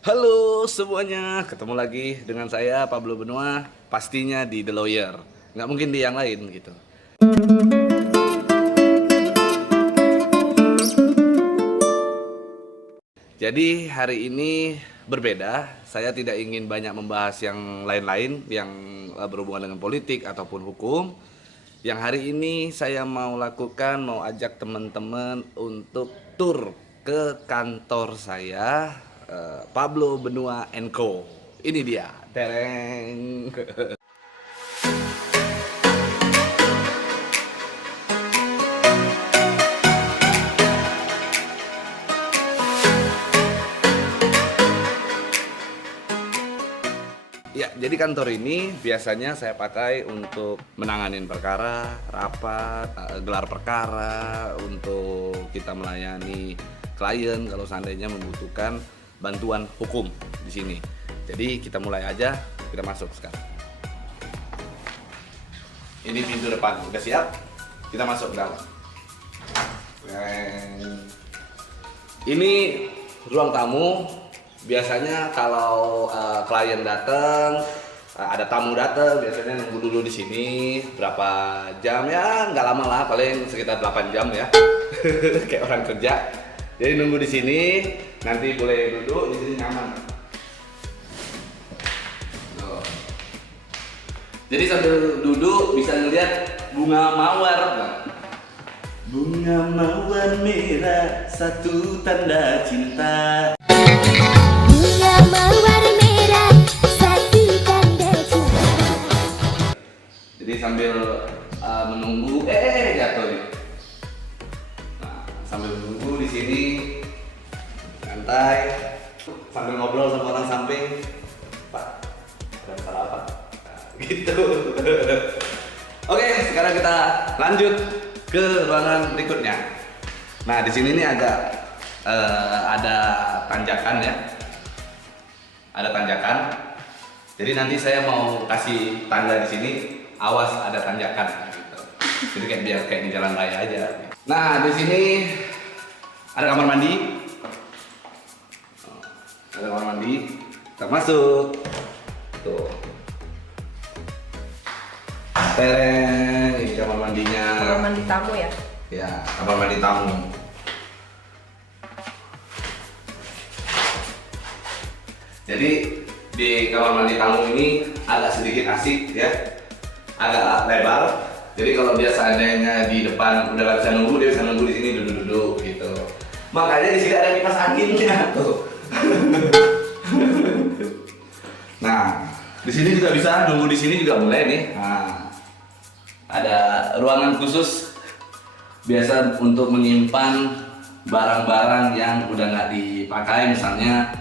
Halo semuanya, ketemu lagi dengan saya Pablo Benua, pastinya di The Lawyer. Nggak mungkin di yang lain gitu. Jadi hari ini berbeda, saya tidak ingin banyak membahas yang lain-lain yang berhubungan dengan politik ataupun hukum. Yang hari ini saya mau lakukan, mau ajak teman-teman untuk tur ke kantor saya, Pablo Benua Co. Ini dia, tereng. Ya, jadi kantor ini biasanya saya pakai untuk menanganin perkara, rapat, gelar perkara, untuk kita melayani klien kalau seandainya membutuhkan bantuan hukum di sini. Jadi kita mulai aja, kita masuk sekarang. Ini pintu depan, udah siap? Kita masuk ke dalam. Ini ruang tamu. Biasanya kalau klien datang, ada tamu datang, biasanya nunggu dulu di sini berapa jam ya, nggak lama lah, paling sekitar 8 jam ya, kayak orang kerja. Jadi nunggu di sini, nanti boleh duduk di sini nyaman. Tuh. Jadi sambil duduk bisa ngeliat bunga mawar. Bunga mawar merah, satu tanda cinta. Bunga mawar merah, satu tanda cinta. Jadi sambil menunggu, jatuh nih. Nah, sambil menunggu di sini santai, sambil ngobrol sama orang samping, Pak, ada masalah apa? Nah, gitu. Oke, sekarang kita lanjut ke ruangan berikutnya. Nah, di sini nih ada tanjakan ya. Ada tanjakan. Jadi nanti saya mau kasih tanda di sini, awas ada tanjakan gitu. Jadi biar kayak di jalan raya aja. Nah, di sini ada kamar mandi. Ada kamar mandi. Kita masuk. Tuh. Tereng, ini kamar mandinya. Kamar mandi tamu ya? Ya, kamar mandi tamu. Jadi di kamar mandi tamu ini agak sedikit asik ya, agak lebar. Jadi kalau dia seandainya di depan udah gak bisa nunggu, dia bisa nunggu di sini duduk-duduk gitu. Makanya di sini ada kipas anginnya tuh. Nah, di sini juga bisa nunggu, di sini juga boleh nih. Nah, ada ruangan khusus biasa untuk menyimpan barang-barang yang udah nggak dipakai, misalnya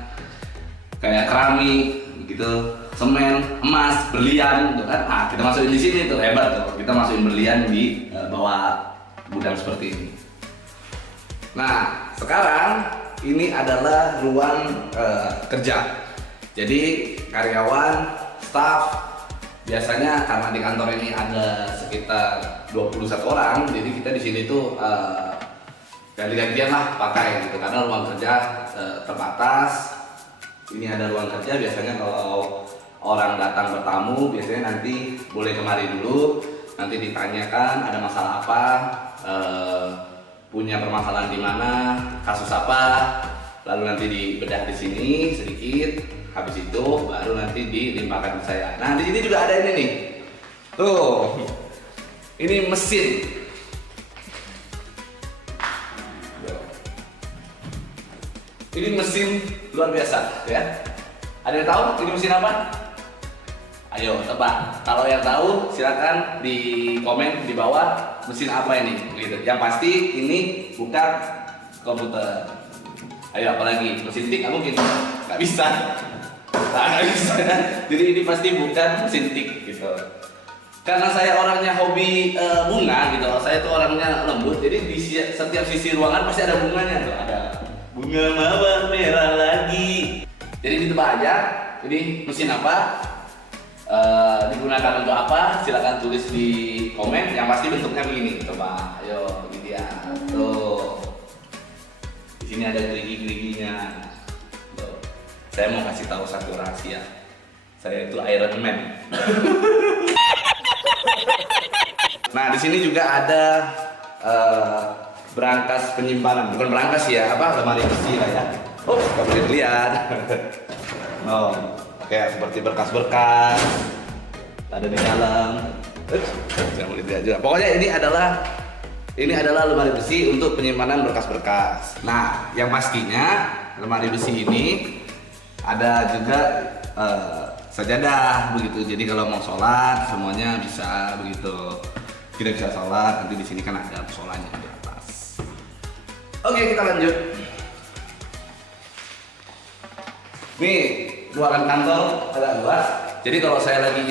kayak keramik gitu, semen, emas, berlian gitu kan. Nah, kita masukin di sini tuh, hebat tuh. Kita masukin berlian di bawah gudang seperti ini. Nah, sekarang ini adalah ruang kerja. Jadi karyawan, staf, biasanya karena di kantor ini ada sekitar 21 orang, jadi kita di sini tuh ganti-gantian lah pakai gitu, karena ruang kerja terbatas. Ini ada ruang kerja, biasanya kalau orang datang bertamu, biasanya nanti boleh kemari dulu, nanti ditanyakan ada masalah apa, punya permasalahan di mana, kasus apa, lalu nanti dibedah di sini sedikit, habis itu baru nanti dilimpahkan ke saya. Nah, di sini juga ada ini nih, tuh, ini mesin. Ini mesin luar biasa ya. Ada yang tahu ini mesin apa? Ayo tebak. Kalau yang tahu silakan di komen di bawah, mesin apa ini gitu. Yang pasti ini bukan komputer. Ayo apalagi mesin tik, nggak mungkin, nggak bisa. Nggak bisa. Jadi ini pasti bukan mesin tik gitu. Karena saya orangnya hobi bunga gitu. Saya tuh orangnya lembut. Jadi di setiap sisi ruangan pasti ada bunganya tuh. Ada bunga mawar merah lagi. Jadi ditebak aja, ini mesin apa, digunakan untuk apa, silakan tulis di komen. Yang pasti bentuknya begini, coba, ayo, ini dia, tuh. Di sini ada gerigi-geriginya. saya mau kasih tahu satu rahasia. Saya itu Iron Man. Nah, di sini juga ada berangkas penyimpanan. Bukan berangkas ya, apa? Lemari besi lah ya. Oh, nggak boleh dilihat. Oh, kayak seperti berkas-berkas ada di dalam. Saya boleh lihat juga. Pokoknya ini adalah lemari besi untuk penyimpanan berkas-berkas. Nah, yang pastinya lemari besi ini ada juga sajadah begitu. Jadi kalau mau sholat semuanya bisa begitu. Kita bisa sholat, nanti di sini kan ada musolanya di atas. Oke, kita lanjut. Nih, ruangan kantor agak luas. Jadi kalau saya lagi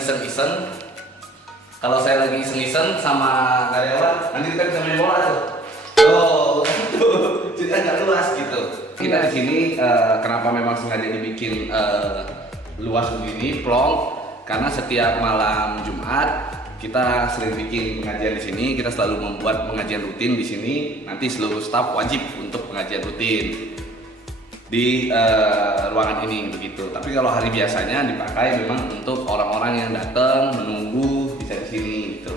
iseng-iseng sama karyawan, nanti kita bisa main bola tuh. Oh, jadi agak luas gitu. Kita di sini kenapa memang sengaja dibikin luas begini, plong, karena setiap malam Jumat kita sering bikin pengajian di sini. Kita selalu membuat pengajian rutin di sini. Nanti seluruh staf wajib untuk pengajian rutin di ruangan ini begitu. Tapi kalau hari biasanya dipakai memang untuk orang-orang yang datang menunggu bisa di sini gitu.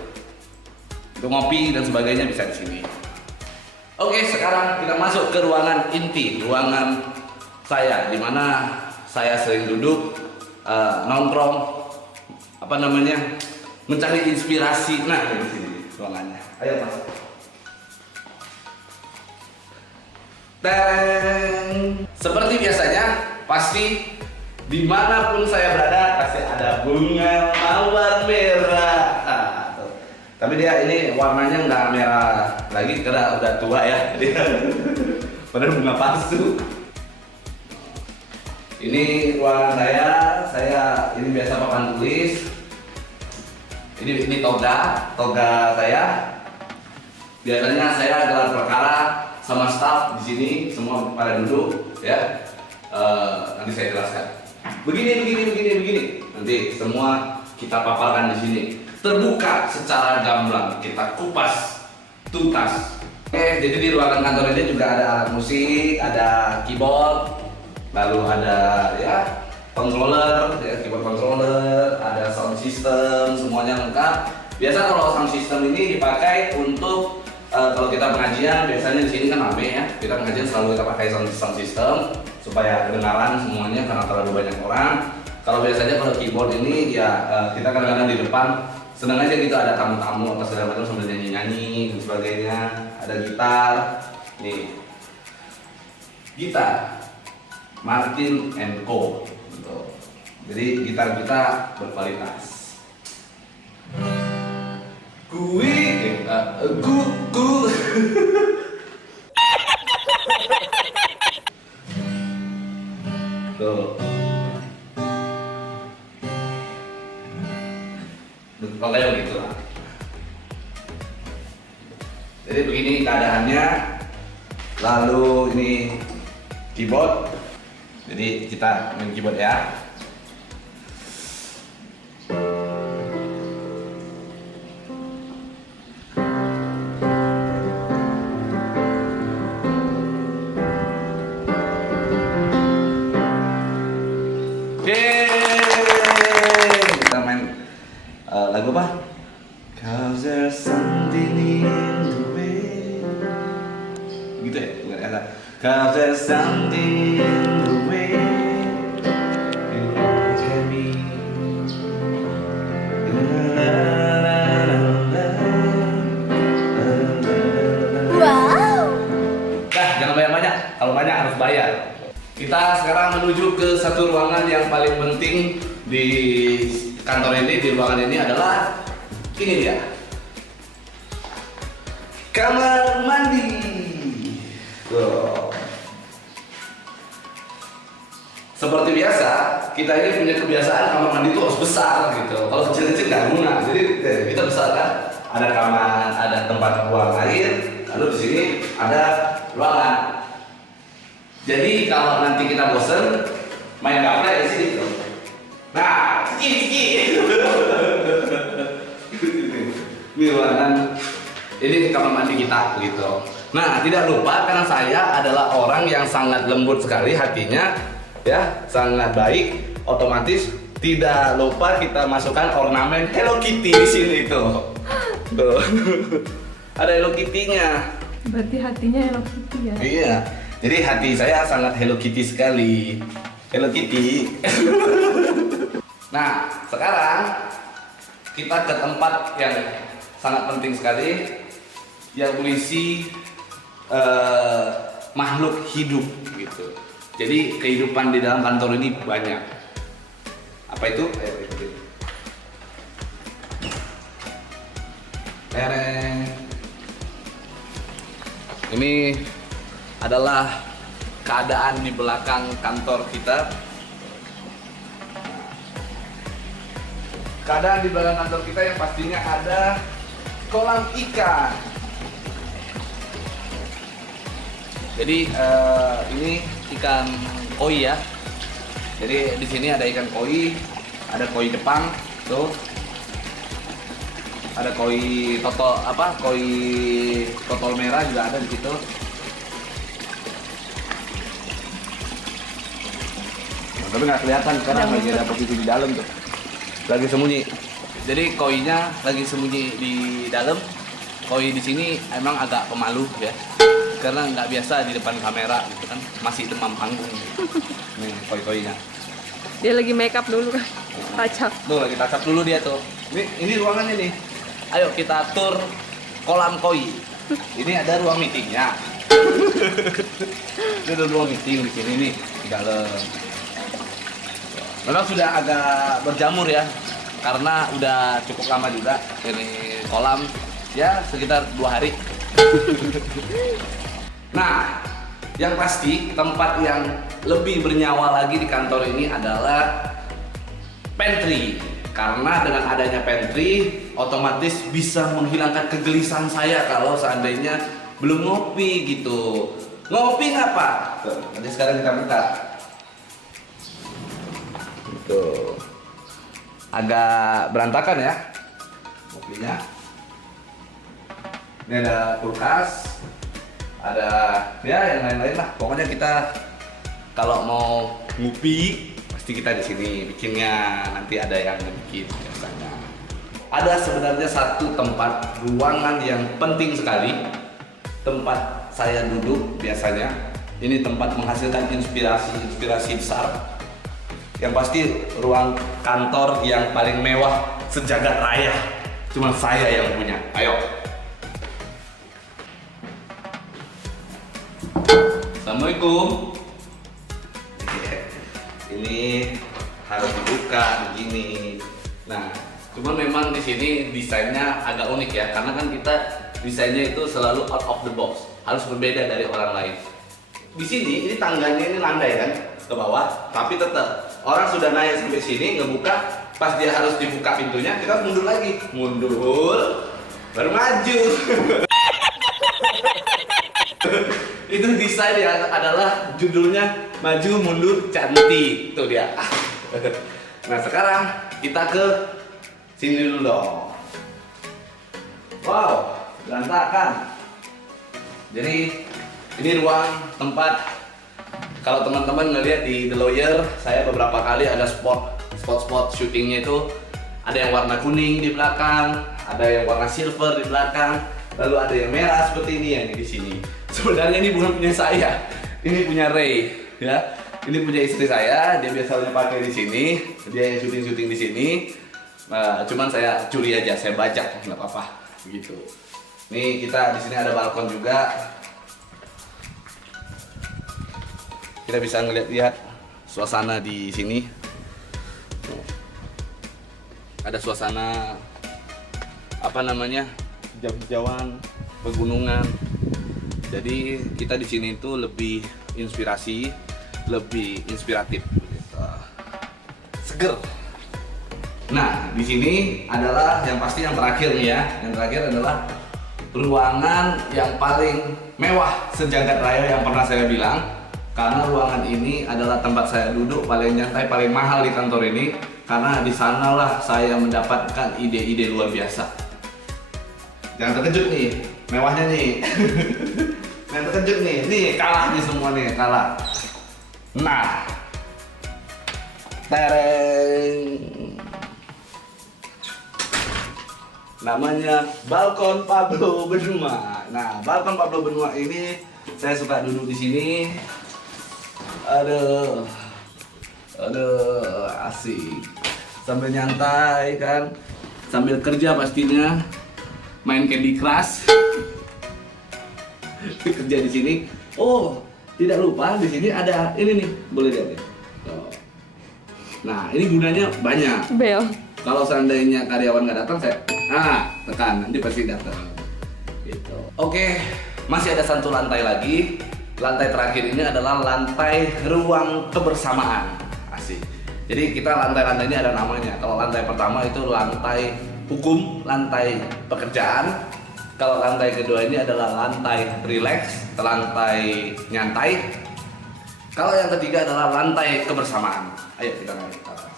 Untuk ngopi dan sebagainya bisa di sini. Oke, sekarang kita masuk ke ruangan inti, ruangan saya, di mana saya sering duduk nongkrong, mencari inspirasi. Nah, di sini ruangannya. Ayo masuk. Dan seperti biasanya, pasti dimanapun saya berada pasti ada bunga mawar merah. Tapi dia ini warnanya nggak merah lagi karena udah tua ya. Padahal bunga palsu. Ini ruangan saya ini biasa papan tulis. Ini toga saya. Biasanya saya gelar perkara sama staf di sini semua pada duduk ya. Nanti saya jelaskan. Begini. Nanti semua kita paparkan di sini. Terbuka secara gamblang, kita kupas tuntas. Oke, jadi di ruangan kantor ini juga ada alat musik, ada keyboard, lalu ada ya controller, ya, keyboard controller, ada sound system, semuanya lengkap. Biasa kalau sound system ini dipakai untuk kalau kita pengajian, biasanya di sini kan rame ya. Kita pengajian selalu kita pakai sound system supaya kedengaran semuanya karena terlalu banyak orang. Kalau biasanya kalau keyboard ini ya kita kadang-kadang di depan senang aja gitu, ada tamu-tamu atau segala macam sambil nyanyi-nyanyi dan sebagainya. Ada gitar, nih gitar Martin & Co. Jadi gitar kita berkualitas. Tuh. Pokoknya begitu lah. Jadi begini keadaannya. Lalu ini keyboard. Jadi kita main keyboard ya. Kita main lagu apa? Cause there's something in the way. Gitu ya? Bukan kata. Cause there's something in the way you look at me. Wow. Nah, jangan banyak-banyak. Kalau banyak harus bayar. Kita sekarang menuju ke satu ruangan yang paling penting di kantor ini, di ruangan ini adalah ini dia. Kamar mandi. Tuh. Seperti biasa, kita ini punya kebiasaan kamar mandi itu harus besar gitu. Kalau kecil-kecil nggak guna. Jadi kita besar kan. Ada kamar, ada tempat buang air, lalu di sini ada ruangan. Jadi kalau nanti kita bosen main gaplek di sini tuh. Nah, ciki. Ini ruangan, ini kamar mandi kita gitu. Nah, tidak lupa karena saya adalah orang yang sangat lembut sekali hatinya. ya, sangat baik. Otomatis tidak lupa kita masukkan ornamen Hello Kitty di sini tuh. Tuh. Ada Hello Kitty-nya. Berarti hatinya Hello Kitty ya? Iya. Jadi hati saya sangat Hello Kitty sekali. Hello Kitty. Nah, sekarang kita ke tempat yang sangat penting sekali, yang berisi makhluk hidup gitu. Jadi kehidupan di dalam kantor ini banyak. Apa itu? Ayo ikutin. Tereng. Ini adalah keadaan di belakang kantor kita. Keadaan di belakang kantor kita yang pastinya ada kolam ikan. Jadi ini ikan koi ya. Jadi di sini ada ikan koi, ada koi Jepang, tuh. Ada koi totol koi totol merah juga ada di situ. Nah, tapi nggak kelihatan karena lagi ada posisi di dalam tuh. Lagi sembunyi. Jadi koinya lagi sembunyi di dalam. Koi di sini emang agak pemalu ya. Karena nggak biasa di depan kamera gitu kan, masih demam panggung. Nih koi-koinya. Dia lagi make up dulu kan? Touch-up. Tuh lagi touch up dulu dia tuh. Ini ruangannya nih. Ayo kita atur kolam koi. Ini ada ruang meetingnya. Ini ada ruang meeting di sini nih di dalam. Memang sudah agak berjamur ya, karena udah cukup lama juga ini kolam, ya sekitar 2 hari. Nah, yang pasti tempat yang lebih bernyawa lagi di kantor ini adalah pantry. Karena dengan adanya pantry, otomatis bisa menghilangkan kegelisahan saya kalau seandainya belum ngopi gitu. Ngopi nggak Pak? Tuh, nanti sekarang kita buka. Tuh. Agak berantakan ya ngopinya. Ini ada kulkas, ada ya yang lain-lain lah. Pokoknya kita kalau mau ngopi pasti kita di sini bikinnya. Nanti ada yang bikin biasanya. Ada sebenarnya satu tempat ruangan yang penting sekali, tempat saya duduk biasanya. Ini tempat menghasilkan inspirasi besar. Yang pasti ruang kantor yang paling mewah sejagat raya. Cuma saya yang punya. Ayo. Assalamualaikum. Ini harus dibuka begini. Nah, cuman memang di sini desainnya agak unik ya, karena kan kita desainnya itu selalu out of the box, harus berbeda dari orang lain. Di sini ini tangganya ini landai kan ke bawah, tapi tetap orang sudah naik sampai sini ngebuka, pas dia harus dibuka pintunya kita mundur lagi, mundur baru maju. Itu desain yang adalah judulnya maju mundur cantik, tuh dia. Nah sekarang kita ke sini dulu dong. Wow, berantakan. Jadi ini ruang tempat, kalau teman-teman ngelihat di The Lawyer, saya beberapa kali ada spot syutingnya itu ada yang warna kuning di belakang, ada yang warna silver di belakang, lalu ada yang merah seperti ini yang di sini. Sebenarnya ini bukan punya saya, ini punya Ray, ya. Ini punya istri saya, dia biasanya pakai di sini, dia yang syuting di sini. Cuman saya curi aja, saya bajak, nggak apa-apa, begitu. Nih kita di sini ada balkon juga. Kita bisa ngeliat suasana di sini. Ada suasana apa namanya, hijau-hijauan, pegunungan. Jadi kita di sini itu lebih inspirasi, lebih inspiratif, gitu. Seger. Nah di sini adalah yang pasti yang terakhir nih ya. Yang terakhir adalah ruangan yang paling mewah sejagat raya yang pernah saya bilang. Karena ruangan ini adalah tempat saya duduk paling nyantai, paling mahal di kantor ini. Karena di sanalah saya mendapatkan ide-ide luar biasa. Jangan terkejut nih, mewahnya nih. Jangan terkejut nih kalah nih semua nih, kalah. Nah, Tereng. Namanya balkon Pablo Benua. Nah, balkon Pablo Benua ini saya suka duduk di sini. Aduh, asik. Sambil nyantai kan, sambil kerja pastinya, main Candy Crush. Kerja di sini. Oh, tidak lupa di sini ada ini nih, boleh lihat nih. Nah, ini gunanya banyak. Bel. Kalau seandainya karyawan nggak datang, saya tekan, nanti pasti datang. Gitu. Oke, masih ada satu lantai lagi. Lantai terakhir ini adalah lantai ruang kebersamaan. Asik. Jadi kita lantai-lantai ini ada namanya. Kalau lantai pertama itu lantai hukum, lantai pekerjaan. Kalau lantai kedua ini adalah lantai relax, lantai nyantai. Kalau yang ketiga adalah lantai kebersamaan. Ayo kita naik ke atas.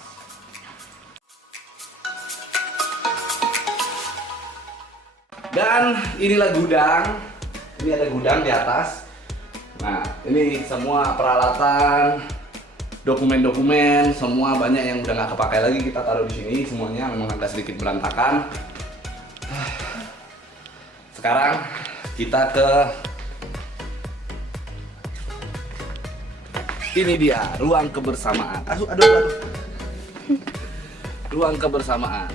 Dan inilah gudang. Ini ada gudang di atas. Nah, ini semua peralatan, dokumen-dokumen, semua banyak yang udah nggak kepakai lagi kita taruh di sini. Semuanya memang agak sedikit berantakan. Sekarang kita ke ini dia, ruang kebersamaan. Aduh. Ruang kebersamaan.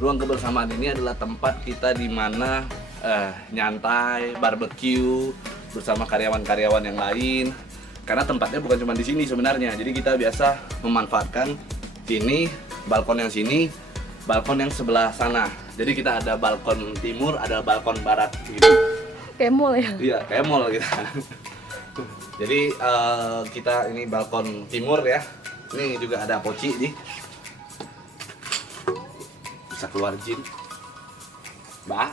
Ruang kebersamaan ini adalah tempat kita di mana nyantai, barbecue bersama karyawan-karyawan yang lain. Karena tempatnya bukan cuma di sini sebenarnya. Jadi kita biasa memanfaatkan sini, balkon yang sini, balkon yang sebelah sana. Jadi kita ada balkon timur, ada balkon barat gitu. Kayak mall ya? Iya, kayak mall kita. Jadi kita ini balkon timur ya. Ini juga ada poci nih. Bisa keluar jin. Mbak.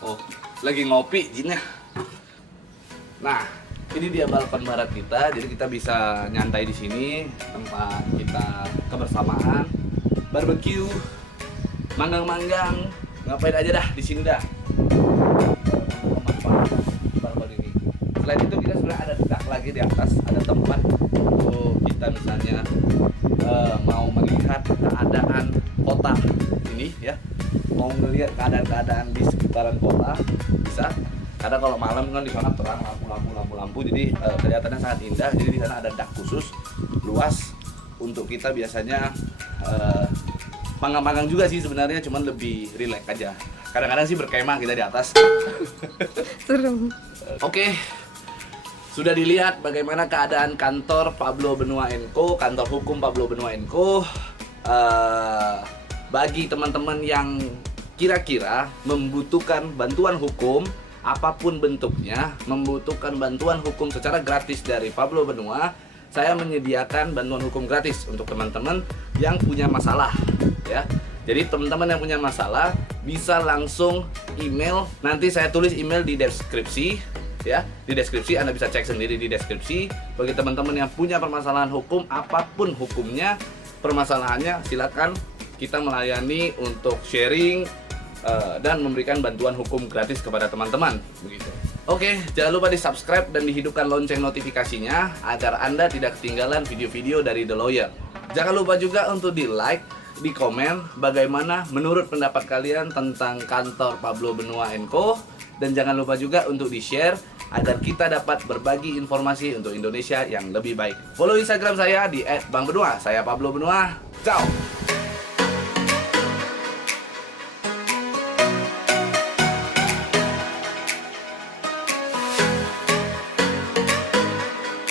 Oh, lagi ngopi jinnya. Nah, ini dia balkon barat kita. Jadi kita bisa nyantai di sini, tempat kita kebersamaan, barbecue, manggang-manggang, ngapain aja dah di sini dah. Balkon ini. Selain itu kita sebenarnya ada dekat lagi di atas, ada tempat untuk kita misalnya mau melihat keadaan kota ini ya, mau melihat keadaan-keadaan di sekitaran kota bisa. Karena kalau malam kan di sana terang lampu, jadi kelihatannya sangat indah. Jadi di sana ada dak khusus luas untuk kita biasanya manggang-manggang juga sih sebenarnya, cuman lebih rileks aja. Kadang-kadang sih berkemah kita di atas. Serem. Oke, sudah dilihat bagaimana keadaan kantor Pablo Benua & Co, kantor hukum Pablo Benua & Co. Bagi teman-teman yang kira-kira membutuhkan bantuan hukum apapun bentuknya, membutuhkan bantuan hukum secara gratis dari Pablo Benua, saya menyediakan bantuan hukum gratis untuk teman-teman yang punya masalah ya. Jadi teman-teman yang punya masalah bisa langsung email, nanti saya tulis email di deskripsi ya. Di deskripsi Anda bisa cek sendiri di deskripsi. Bagi teman-teman yang punya permasalahan hukum apapun hukumnya, permasalahannya, silakan kita melayani untuk sharing dan memberikan bantuan hukum gratis kepada teman-teman begitu. Oke, jangan lupa di subscribe dan dihidupkan lonceng notifikasinya agar Anda tidak ketinggalan video-video dari The Lawyer. Jangan lupa juga untuk di like, di komen bagaimana menurut pendapat kalian tentang kantor Pablo Benua & Co. Dan jangan lupa juga untuk di share agar kita dapat berbagi informasi untuk Indonesia yang lebih baik. Follow Instagram saya di @bangbenua. Saya Pablo Benua. Ciao.